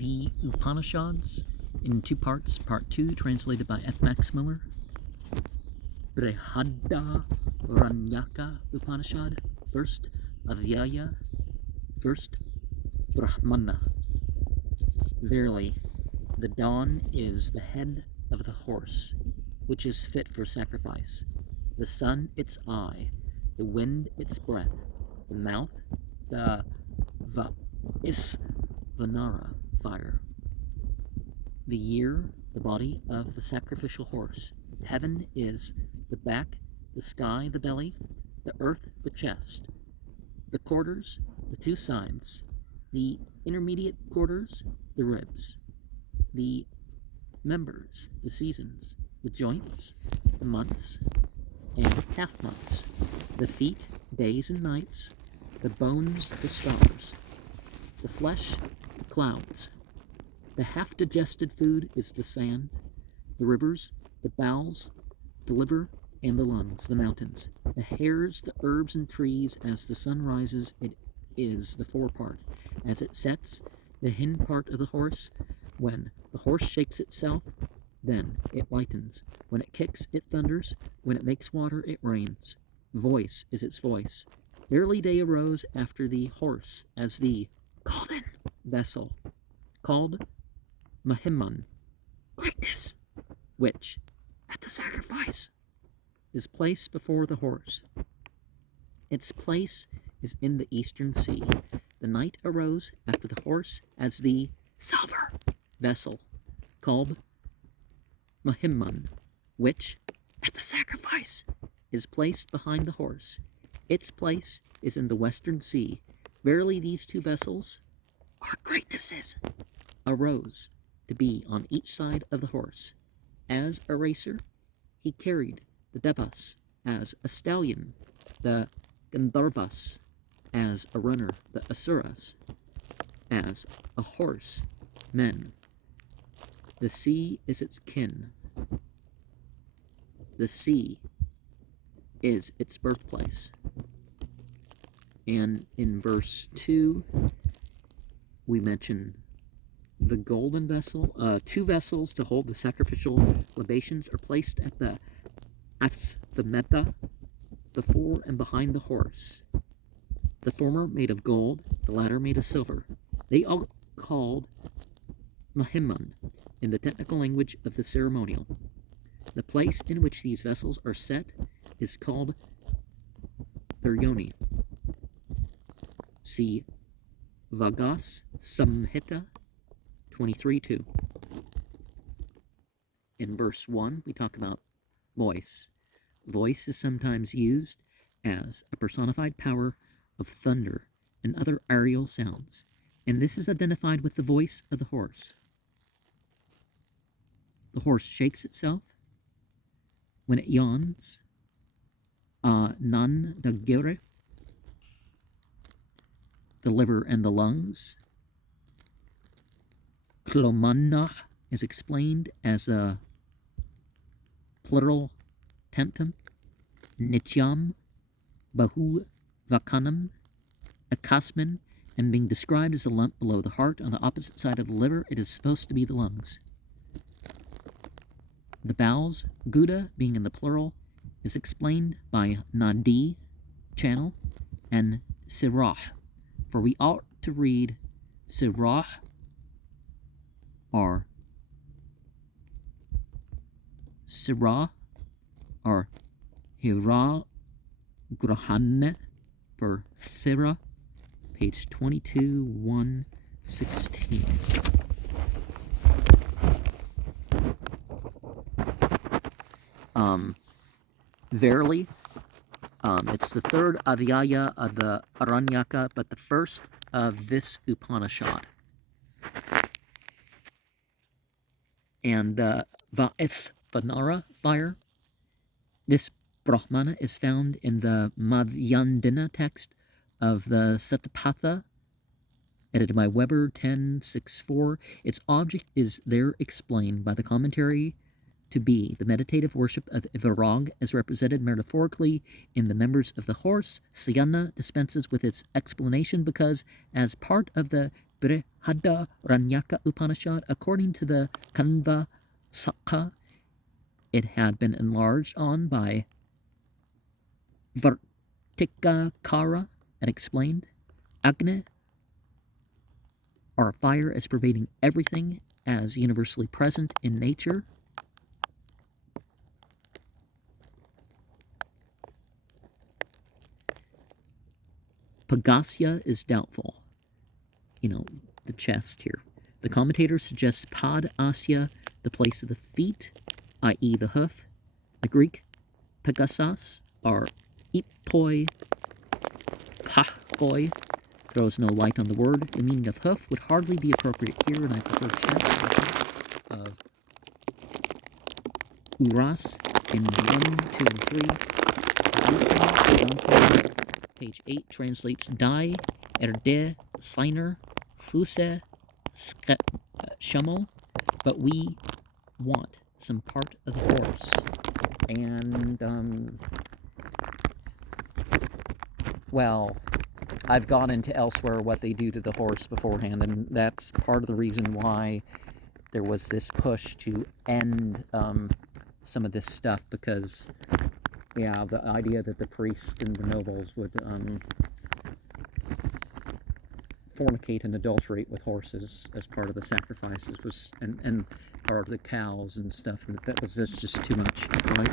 The Upanishads in two parts. Part 2, translated by F. Max Muller. Brihadaranyaka Upanishad, first Adhyaya, first Brahmana. Verily, the dawn is the head of the horse, which is fit for sacrifice, the sun its eye, the wind its breath, the mouth the Vaisvanara fire, the year the body of the sacrificial horse, heaven is the back, the sky the belly, the earth the chest, the quarters the two sides, the intermediate quarters the ribs, the members the seasons, the joints the months and half months, the feet days and nights, the bones the stars, the flesh the clouds, the half-digested food is the sand, the rivers, the bowels, the liver, and the lungs, the mountains, the hairs, the herbs and trees. As the sun rises, it is the forepart. As it sets, the hind part of the horse. When the horse shakes itself, then it lightens. When it kicks, it thunders. When it makes water, it rains. Voice is its voice. Verily they arose after the horse as the golden vessel, called Mahiman, greatness, which, at the sacrifice, is placed before the horse. Its place is in the eastern sea. The night arose after the horse as the silver vessel, called Mahiman, which, at the sacrifice, is placed behind the horse. Its place is in the western sea. Verily these two vessels are greatnesses, arose to be on each side of the horse. As a racer, he carried the Devas; as a stallion, the Gandharvas; as a runner, the Asuras; as a horse, men. The sea is its kin. The sea is its birthplace. And in verse 2, we mention the golden vessel. Two vessels to hold the sacrificial libations are placed at the Asthmeta, before and behind the horse. The former made of gold, the latter made of silver. They are called Mahiman in the technical language of the ceremonial. The place in which these vessels are set is called their yoni. See Vagas Samhita 23:2. In verse 1, we talk about voice. Voice is sometimes used as a personified power of thunder and other aerial sounds, and this is identified with the voice of the horse. The horse shakes itself. When it yawns, nan dagire, the liver and the lungs. Klomanda is explained as a plural tentum. Nityam, bahu vakanam, akasman, and being described as a lump below the heart on the opposite side of the liver, it is supposed to be the lungs. The bowels, Gouda, being in the plural, is explained by Nadi, channel, and Sirah, for we ought to read Sirah or Sirah or Hira Grahanne for Sirah, page 22, 116. Verily, it's the third Adhyaya of the Aranyaka, but the first of this Upanishad. And the Vaisvanara fire, this Brahmana is found in the Madhyandina text of the Satapatha, edited by Weber 1064. Its object is there explained by the commentary to be the meditative worship of Virag as represented metaphorically in the members of the horse. Sayana dispenses with its explanation because, as part of the Brihadaranyaka Upanishad, according to the Kanva Sakha, it had been enlarged on by Vartikakara and explained, Agni, or fire, as pervading everything, as universally present in nature. Pagasya is doubtful. The chest here. The commentator suggests Pad Asya, the place of the feet, i.e. the hoof. The Greek Pegasus, or ipoi, pahoi, throws no light on the word. The meaning of hoof would hardly be appropriate here, and I prefer chest of Uras in 1, 2, and 3. Page 8 translates Die, Erde, Seiner, Fuse, Shamo, but we want some part of the horse. And, well, I've gone into elsewhere what they do to the horse beforehand, and that's part of the reason why there was this push to end some of this stuff, because, yeah, the idea that the priests and the nobles would fornicate and adulterate with horses as part of the sacrifices was, and or the cows and stuff, and that was just too much, right?